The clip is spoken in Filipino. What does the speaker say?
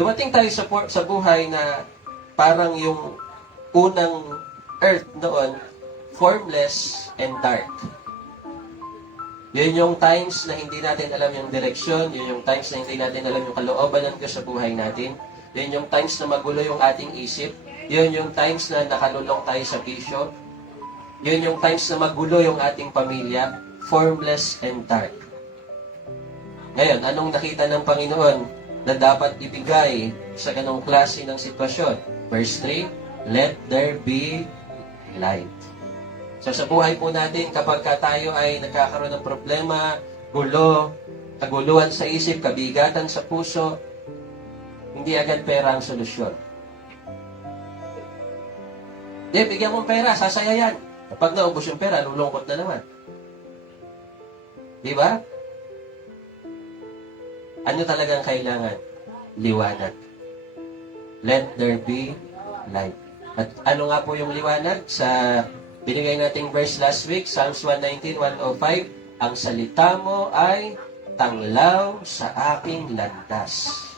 Dumating tayo sa buhay na parang yung unang earth noon, formless and dark. Yun yung times na hindi natin alam yung direksyon, yun yung times na hindi natin alam yung kalooban ng Diyos sa buhay natin, yun yung times na magulo yung ating isip, yun yung times na nakalulong tayo sa bisyo, yun yung times na magulo yung ating pamilya, formless and dark. Ngayon, anong nakita ng Panginoon na dapat ibigay sa ganong klase ng sitwasyon? Verse 3, let there be light. So sa buhay po natin, kapag tayo ay nagkakaroon ng problema, gulo, kaguluhan sa isip, kabigatan sa puso, hindi agad pera ang solusyon. Bigyan mong pera, sasaya yan. Kapag naubos yung pera, lulungkot na naman. Di ba? Ano talagang kailangan? Liwanag. Let there be light. At ano nga po yung liwanag? Sa binigay nating verse last week, Psalms 119:105, ang salita mo ay tanglaw sa aking landas.